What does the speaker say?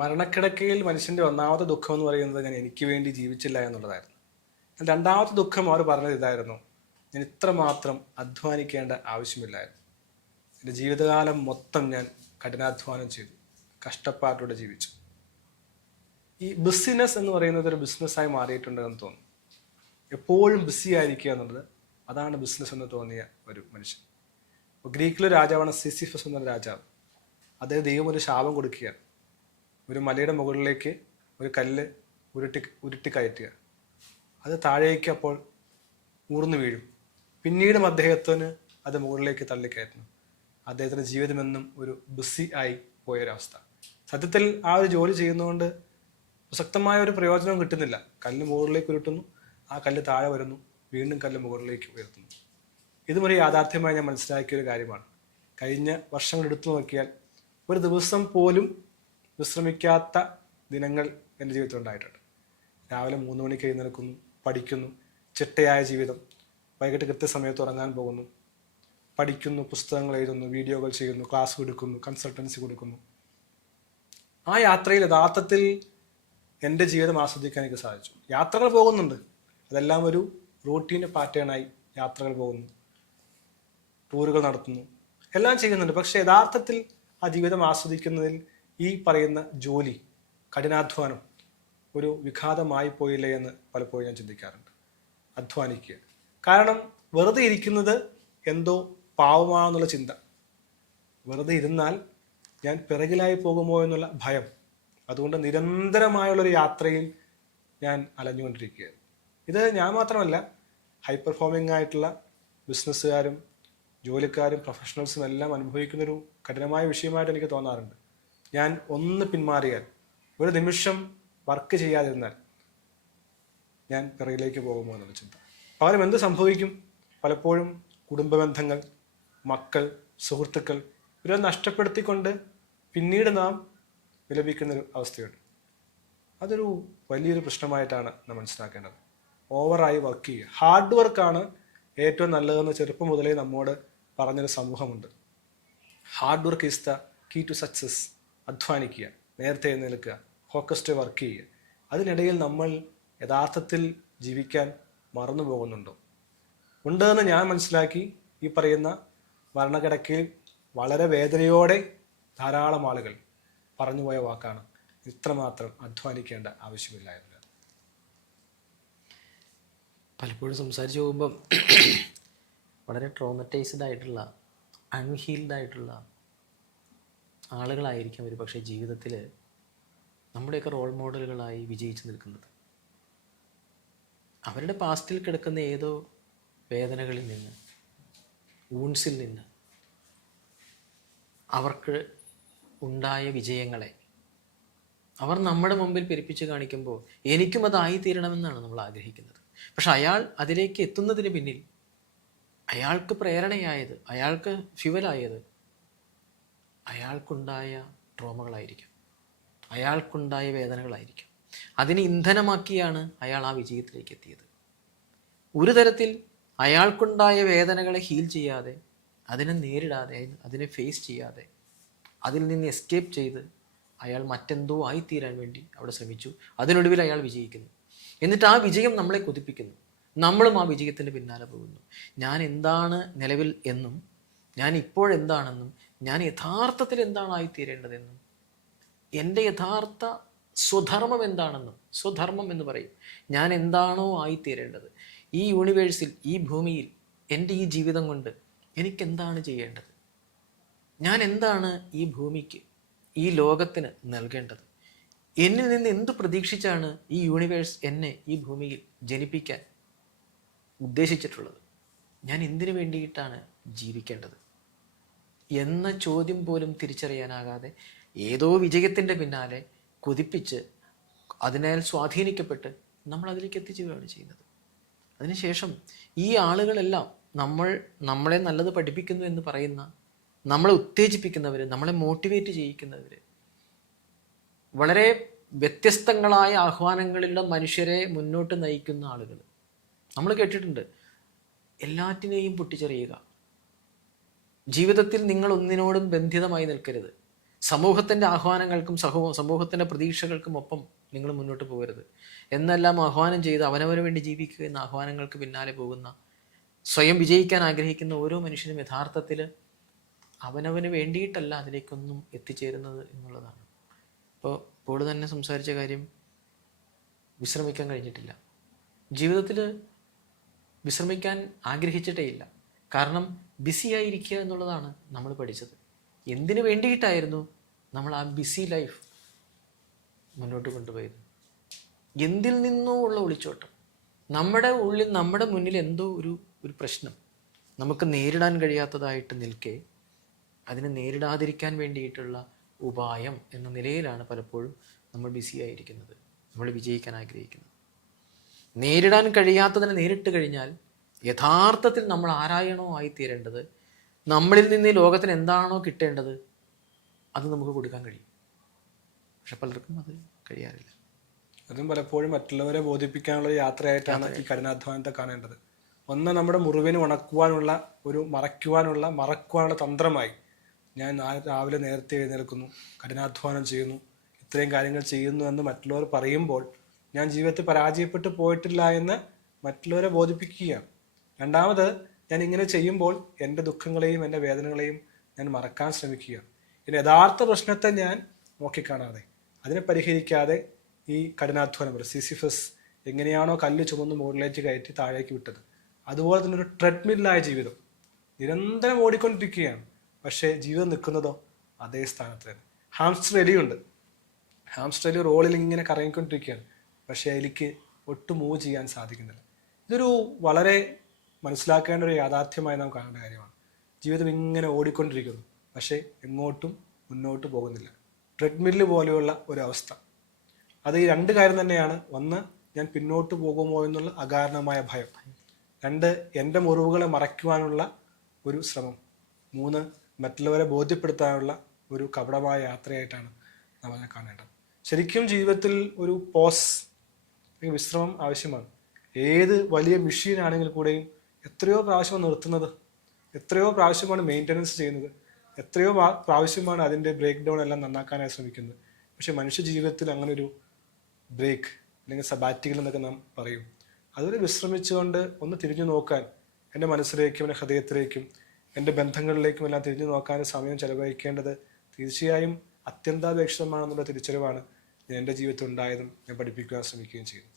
മരണക്കിടക്കയിൽ മനുഷ്യന്റെ ഒന്നാമത്തെ ദുഃഖം എന്ന് പറയുന്നത് ഞാൻ എനിക്ക് വേണ്ടി ജീവിച്ചില്ല എന്നുള്ളതായിരുന്നു. രണ്ടാമത്തെ ദുഃഖം അവർ പറഞ്ഞത് ഇതായിരുന്നു: ഞാൻ ഇത്രമാത്രം അധ്വാനിക്കേണ്ട ആവശ്യമില്ലായിരുന്നു. എൻ്റെ ജീവിതകാലം മൊത്തം ഞാൻ കഠിനാധ്വാനം ചെയ്തു, കഷ്ടപ്പാടിലൂടെ ജീവിച്ചു. ഈ ബിസിനസ് എന്ന് പറയുന്നത് ഒരു ബിസിനസ്സായി മാറിയിട്ടുണ്ടെന്ന് തോന്നുന്നു. എപ്പോഴും ബിസി ആയിരിക്കുക എന്നുള്ളത്, അതാണ് ബിസിനസ് എന്ന് തോന്നിയ ഒരു മനുഷ്യൻ. ഗ്രീക്കിലെ രാജാവാണ് സിസിഫസ് എന്ന രാജാവ്. അദ്ദേഹം ദൈവം ഒരു ശാപം കൊടുക്കുകയാണ്. ഒരു മലയുടെ മുകളിലേക്ക് ഒരു കല്ല് ഉരുട്ടി കയറ്റുക. അത് താഴേക്ക് അപ്പോൾ ഊർന്നു വീഴും. പിന്നീടും അദ്ദേഹത്തിന് അത് മുകളിലേക്ക് തള്ളിക്കയറ്റണം. അദ്ദേഹത്തിൻ്റെ ജീവിതമെന്നും ഒരു ബിസി ആയി പോയൊരവസ്ഥ. സത്യത്തിൽ ആ ഒരു ജോലി ചെയ്യുന്നതുകൊണ്ട് പ്രസക്തമായ ഒരു പ്രയോജനവും കിട്ടുന്നില്ല. കല്ല് മുകളിലേക്ക് ഉരുട്ടുന്നു, ആ കല്ല് താഴെ വരുന്നു, വീണ്ടും കല്ല് മുകളിലേക്ക് ഉയർത്തുന്നു. ഇതും ഒരു യാഥാർത്ഥ്യമായി ഞാൻ മനസ്സിലാക്കിയ ഒരു കാര്യമാണ്. കഴിഞ്ഞ വർഷങ്ങൾ എടുത്തു നോക്കിയാൽ ഒരു ദിവസം പോലും വിശ്രമിക്കാത്ത ദിനങ്ങൾ എൻ്റെ ജീവിതത്തിൽ ഉണ്ടായിട്ടുണ്ട്. രാവിലെ 3 മണിക്ക് എഴുന്നേൽക്കുന്നു, പഠിക്കുന്നു, ചിട്ടയായ ജീവിതം. വൈകിട്ട് കൃത്യസമയത്ത് ഉറങ്ങാൻ പോകുന്നു, പഠിക്കുന്നു, പുസ്തകങ്ങൾ എഴുതുന്നു, വീഡിയോകൾ ചെയ്യുന്നു, ക്ലാസ് കൊടുക്കുന്നു, കൺസൾട്ടൻസി കൊടുക്കുന്നു. ആ യാത്രയിൽ യഥാർത്ഥത്തിൽ എൻ്റെ ജീവിതം ആസ്വദിക്കാൻ എനിക്ക് സാധിച്ചു. യാത്രകൾ പോകുന്നുണ്ട്, അതെല്ലാം ഒരു റൂട്ടീന് പാറ്റേണായി യാത്രകൾ പോകുന്നു, ടൂറുകൾ നടത്തുന്നു, എല്ലാം ചെയ്യുന്നുണ്ട്. പക്ഷെ യഥാർത്ഥത്തിൽ ആ ജീവിതം ആസ്വദിക്കുന്നതിൽ ഈ പറയുന്ന ജോലി, കഠിനാധ്വാനം ഒരു വിഘാതമായി പോയില്ലേ എന്ന് പലപ്പോഴും ഞാൻ ചിന്തിക്കാറുണ്ട്. അധ്വാനിക്കുക, കാരണം വെറുതെ ഇരിക്കുന്നത് എന്തോ പാവമാണെന്നുള്ള ചിന്ത, വെറുതെ ഇരുന്നാൽ ഞാൻ പിറകിലായി പോകുമോ എന്നുള്ള ഭയം. അതുകൊണ്ട് നിരന്തരമായുള്ളൊരു യാത്രയിൽ ഞാൻ അലഞ്ഞുകൊണ്ടിരിക്കുകയാണ്. ഇത് ഞാൻ മാത്രമല്ല, ഹൈ പെർഫോമിംഗ് ആയിട്ടുള്ള ബിസിനസ്സുകാരും ജോലിക്കാരും പ്രൊഫഷണൽസും എല്ലാം അനുഭവിക്കുന്നൊരു കഠിനമായ വിഷയമായിട്ട് എനിക്ക് തോന്നാറുണ്ട്. ഞാൻ ഒന്ന് പിന്മാറിയാൽ, ഒരു നിമിഷം വർക്ക് ചെയ്യാതിരുന്നാൽ ഞാൻ പിറകിലേക്ക് പോകുമോ എന്നുള്ള ചിന്ത. പകരം എന്ത് സംഭവിക്കും? പലപ്പോഴും കുടുംബ ബന്ധങ്ങൾ, മക്കൾ, സുഹൃത്തുക്കൾ ഇവരെ നഷ്ടപ്പെടുത്തിക്കൊണ്ട് പിന്നീട് നാം വിലപിക്കുന്നൊരു അവസ്ഥയുണ്ട്. അതൊരു വലിയൊരു പ്രശ്നമായിട്ടാണ് നാം മനസ്സിലാക്കേണ്ടത്. ഓവറായി വർക്ക് ചെയ്യുക, ഹാർഡ് വർക്കാണ് ഏറ്റവും നല്ലതെന്ന് ചെറുപ്പം മുതലേ നമ്മോട് പറഞ്ഞൊരു സമൂഹമുണ്ട്. Hard work is the key to success. അധ്വാനിക്കുക, നേരത്തെ എഴുന്നേൽക്കുക, ഫോക്കസ്ഡ് വർക്ക് ചെയ്യുക. അതിനിടയിൽ നമ്മൾ യഥാർത്ഥത്തിൽ ജീവിക്കാൻ മറന്നു പോകുന്നുണ്ടോ? ഉണ്ടെന്ന് ഞാൻ മനസ്സിലാക്കി. ഈ പറയുന്ന മരണക്കിടക്കയിൽ വളരെ വേദനയോടെ ധാരാളം ആളുകൾ പറഞ്ഞുപോയ വാക്കാണ്: ഇത്രമാത്രം അധ്വാനിക്കേണ്ട ആവശ്യമില്ലായിരുന്നു. പലപ്പോഴും സംസാരിച്ചു പോകുമ്പം വളരെ ട്രോമറ്റൈസ്ഡ് ആയിട്ടുള്ള, അൺഹീൽഡ് ആയിട്ടുള്ള ആളുകളായിരിക്കും ഒരു പക്ഷേ ജീവിതത്തിൽ നമ്മുടെയൊക്കെ റോൾ മോഡലുകളായി വിജയിച്ചു നിൽക്കുന്നത്. അവരുടെ പാസ്റ്റിൽ കിടക്കുന്ന ഏതോ വേദനകളിൽ നിന്ന്, വൂൺസിൽ നിന്ന് അവർക്ക് ഉണ്ടായ വിജയങ്ങളെ അവർ നമ്മുടെ മുമ്പിൽ പെരുപ്പിച്ച് കാണിക്കുമ്പോൾ എനിക്കും അതായിത്തീരണമെന്നാണ് നമ്മൾ ആഗ്രഹിക്കുന്നത്. പക്ഷെ അയാൾ അതിലേക്ക് എത്തുന്നതിന് പിന്നിൽ അയാൾക്ക് പ്രേരണയായത്, അയാൾക്ക് ഫ്യുവലായത് അയാൾക്കുണ്ടായ ട്രോമകളായിരിക്കും, അയാൾക്കുണ്ടായ വേദനകളായിരിക്കും. അതിനെ ഇന്ധനമാക്കിയാണ് അയാൾ ആ വിജയത്തിലേക്ക് എത്തിയത്. ഒരു തരത്തിൽ അയാൾക്കുണ്ടായ വേദനകളെ ഹീൽ ചെയ്യാതെ, അതിനെ നേരിടാതെ, അതിനെ ഫേസ് ചെയ്യാതെ, അതിൽ നിന്ന് എസ്കേപ്പ് ചെയ്ത് അയാൾ മറ്റെന്തോ ആയിത്തീരാൻ വേണ്ടി അവിടെ ശ്രമിച്ചു. അതിനൊടുവിൽ അയാൾ വിജയിക്കുന്നു. എന്നിട്ട് ആ വിജയം നമ്മളെ കൊതിപ്പിക്കുന്നു. നമ്മളും ആ വിജയത്തിൻ്റെ പിന്നാലെ പോകുന്നു. ഞാൻ എന്താണ് നിലവിൽ എന്നും, ഞാൻ ഇപ്പോഴെന്താണെന്നും, ഞാൻ യഥാർത്ഥത്തിൽ എന്താണ് ആയിത്തീരേണ്ടതെന്നും, എൻ്റെ യഥാർത്ഥ സ്വധർമ്മം എന്താണെന്നും, സ്വധർമ്മം എന്ന് പറയും, ഞാൻ എന്താണോ ആയിത്തീരേണ്ടത് ഈ യൂണിവേഴ്സിൽ, ഈ ഭൂമിയിൽ, എൻ്റെ ഈ ജീവിതം കൊണ്ട് എനിക്കെന്താണ് ചെയ്യേണ്ടത്, ഞാൻ എന്താണ് ഈ ഭൂമിക്ക്, ഈ ലോകത്തിന് നൽകേണ്ടത്, എന്നിൽ നിന്ന് എന്ത് പ്രതീക്ഷിച്ചാണ് ഈ യൂണിവേഴ്സ് എന്നെ ഈ ഭൂമിയിൽ ജനിപ്പിക്കാൻ ഉദ്ദേശിച്ചിട്ടുള്ളത്, ഞാൻ എന്തിനു വേണ്ടിയിട്ടാണ് ജീവിക്കേണ്ടത് എന്ന ചോദ്യം പോലും തിരിച്ചറിയാനാകാതെ ഏതോ വിജയത്തിൻ്റെ പിന്നാലെ കൊതിപ്പിച്ച് അതിനാൽ സ്വാധീനിക്കപ്പെട്ട് നമ്മൾ അതിലേക്ക് എത്തിച്ചുകയാണ് ചെയ്യുന്നത്. അതിനുശേഷം ഈ ആളുകളെല്ലാം നമ്മളെ നല്ലത് പഠിപ്പിക്കുന്നു എന്ന് പറയുന്ന, നമ്മളെ ഉത്തേജിപ്പിക്കുന്നവർ, നമ്മളെ മോട്ടിവേറ്റ് ചെയ്യിക്കുന്നവർ, വളരെ വ്യത്യസ്തങ്ങളായ ആഹ്വാനങ്ങളിലുള്ള മനുഷ്യരെ മുന്നോട്ട് നയിക്കുന്ന ആളുകൾ. നമ്മൾ കേട്ടിട്ടുണ്ട്, എല്ലാറ്റിനെയും പൊട്ടിച്ചെറിയുക, ജീവിതത്തിൽ നിങ്ങൾ ഒന്നിനോടും ബന്ധിതമായി നിൽക്കരുത്, സമൂഹത്തിൻ്റെ ആഹ്വാനങ്ങൾക്കും സമൂഹത്തിൻ്റെ പ്രതീക്ഷകൾക്കും ഒപ്പം നിങ്ങൾ മുന്നോട്ട് പോകരുത് എന്നെല്ലാം ആഹ്വാനം ചെയ്ത് അവനവന് വേണ്ടി ജീവിക്കുക എന്ന ആഹ്വാനങ്ങൾക്ക് പിന്നാലെ പോകുന്ന, സ്വയം വിജയിക്കാൻ ആഗ്രഹിക്കുന്ന ഓരോ മനുഷ്യനും യഥാർത്ഥത്തിൽ അവനവന് വേണ്ടിയിട്ടല്ല അതിലേക്കൊന്നും എത്തിച്ചേരുന്നത് എന്നുള്ളതാണ്. ഇപ്പോൾ തന്നെ സംസാരിച്ച കാര്യം, വിശ്രമിക്കാൻ കഴിഞ്ഞിട്ടില്ല. ജീവിതത്തിൽ വിശ്രമിക്കാൻ ആഗ്രഹിച്ചിട്ടേ ഇല്ല. കാരണം ബിസിയായിരിക്കുക എന്നുള്ളതാണ് നമ്മൾ പഠിച്ചത്. എന്തിനു വേണ്ടിയിട്ടായിരുന്നു നമ്മൾ ആ ബിസി ലൈഫ് മുന്നോട്ട് കൊണ്ടുപോയത്? എന്തിൽ നിന്നോ ഉള്ള ഒളിച്ചോട്ടം. നമ്മുടെ ഉള്ളിൽ, നമ്മുടെ മുന്നിൽ എന്തോ ഒരു പ്രശ്നം നമുക്ക് നേരിടാൻ കഴിയാത്തതായിട്ട് നിൽക്കെ അതിനെ നേരിടാതിരിക്കാൻ വേണ്ടിയിട്ടുള്ള ഉപായം എന്ന നിലയിലാണ് പലപ്പോഴും നമ്മൾ ബിസി ആയിരിക്കുന്നത്, നമ്മൾ വിജയിക്കാൻ ആഗ്രഹിക്കുന്നത്. നേരിടാൻ കഴിയാത്തതിനെ നേരിട്ട് കഴിഞ്ഞാൽ യഥാർത്ഥത്തിൽ നമ്മൾ ആരായണോ ആയിത്തീരേണ്ടത്, നമ്മളിൽ നിന്ന് ഈ ലോകത്തിന് എന്താണോ കിട്ടേണ്ടത്, അത് നമുക്ക് കൊടുക്കാൻ കഴിയും. പക്ഷെ പലർക്കും അത് കഴിയാറില്ല. അതും പലപ്പോഴും മറ്റുള്ളവരെ ബോധിപ്പിക്കാനുള്ള ഒരു യാത്രയായിട്ടാണ് ഈ കഠിനാധ്വാനത്തെ കാണേണ്ടത്. ഒന്ന്, നമ്മുടെ മുറിവിന് ഉണക്കുവാനുള്ള മറക്കുവാനുള്ള തന്ത്രമായി ഞാൻ രാവിലെ നേരത്തെ എഴുന്നേൽക്കുന്നു, കഠിനാധ്വാനം ചെയ്യുന്നു, ഇത്രയും കാര്യങ്ങൾ ചെയ്യുന്നു എന്ന് മറ്റുള്ളവർ പറയുമ്പോൾ ഞാൻ ജീവിതത്തിൽ പരാജയപ്പെട്ടു പോയിട്ടില്ല എന്ന് മറ്റുള്ളവരെ ബോധിപ്പിക്കുകയാണ്. രണ്ടാമത്, ഞാൻ ഇങ്ങനെ ചെയ്യുമ്പോൾ എൻ്റെ ദുഃഖങ്ങളെയും എൻ്റെ വേദനകളെയും ഞാൻ മറക്കാൻ ശ്രമിക്കുകയാണ്. ഇതിന് യഥാർത്ഥ പ്രശ്നത്തെ ഞാൻ നോക്കിക്കാണാതെ, അതിനെ പരിഹരിക്കാതെ ഈ കഠിനാധ്വാനം, സിസിഫസ് എങ്ങനെയാണോ കല്ല് ചുമന്ന് മുകളിലേക്ക് കയറ്റി താഴേക്ക് വിട്ടത്, അതുപോലെ തന്നെ ഒരു ട്രെഡ്മില്ലായ ജീവിതം നിരന്തരം ഓടിക്കൊണ്ടിരിക്കുകയാണ്. പക്ഷേ ജീവിതം നിൽക്കുന്നതോ അതേ സ്ഥാനത്ത് തന്നെ. ഹാംസ്റ്റർ എലിയുണ്ട്. ഹാംസ്റ്റർ എലി റോളിൽ ഇങ്ങനെ കറങ്ങിക്കൊണ്ടിരിക്കുകയാണ്, പക്ഷേ എലിക്ക് ഒട്ടും മൂവ് ചെയ്യാൻ സാധിക്കുന്നില്ല. ഇതൊരു വളരെ മനസ്സിലാക്കേണ്ട ഒരു യാഥാർത്ഥ്യമായി നാം കാണേണ്ട കാര്യമാണ്. ജീവിതം ഇങ്ങനെ ഓടിക്കൊണ്ടിരിക്കുന്നു, പക്ഷേ എങ്ങോട്ടും മുന്നോട്ട് പോകുന്നില്ല. ട്രെഡ്മില്ല് പോലെയുള്ള ഒരവസ്ഥ. അത് ഈ രണ്ട് കാര്യം തന്നെയാണ്. ഒന്ന്, ഞാൻ പിന്നോട്ട് പോകുമോ എന്നുള്ള അകാരണമായ ഭയം. രണ്ട്, എൻ്റെ മുറിവുകളെ മറയ്ക്കുവാനുള്ള ഒരു ശ്രമം. മൂന്ന്, മറ്റുള്ളവരെ ബോധ്യപ്പെടുത്താനുള്ള ഒരു കപടമായ യാത്രയായിട്ടാണ് നാം അതിനെ കാണേണ്ടത്. ശരിക്കും ജീവിതത്തിൽ ഒരു പോസ്, വിശ്രമം ആവശ്യമാണ്. ഏത് വലിയ മെഷീൻ ആണെങ്കിൽ കൂടെയും എത്രയോ പ്രാവശ്യം നിർത്തുന്നത്, എത്രയോ പ്രാവശ്യമാണ് മെയിൻ്റനൻസ് ചെയ്യുന്നത്, എത്രയോ പ്രാവശ്യമാണ് അതിൻ്റെ ബ്രേക്ക് ഡൗൺ എല്ലാം നന്നാക്കാനായി ശ്രമിക്കുന്നത്. പക്ഷെ മനുഷ്യ ജീവിതത്തിൽ അങ്ങനെ ഒരു ബ്രേക്ക് അല്ലെങ്കിൽ സബാറ്റിക്കൽ എന്നൊക്കെ നാം പറയും. അതുവരെ വിശ്രമിച്ചുകൊണ്ട് ഒന്ന് തിരിഞ്ഞു നോക്കാൻ, എൻ്റെ മനസ്സിലേക്കും എൻ്റെ ഹൃദയത്തിലേക്കും എൻ്റെ ബന്ധങ്ങളിലേക്കും എല്ലാം തിരിഞ്ഞു നോക്കാൻ സമയം ചെലവഴിക്കേണ്ടത് തീർച്ചയായും അത്യന്താപേക്ഷിതമാണെന്നുള്ള തിരിച്ചറിവാണ് ഞാൻ എൻ്റെ ജീവിതത്തിൽ ഉണ്ടായതും ഞാൻ പഠിപ്പിക്കുവാൻ ശ്രമിക്കുകയും ചെയ്യുന്നു.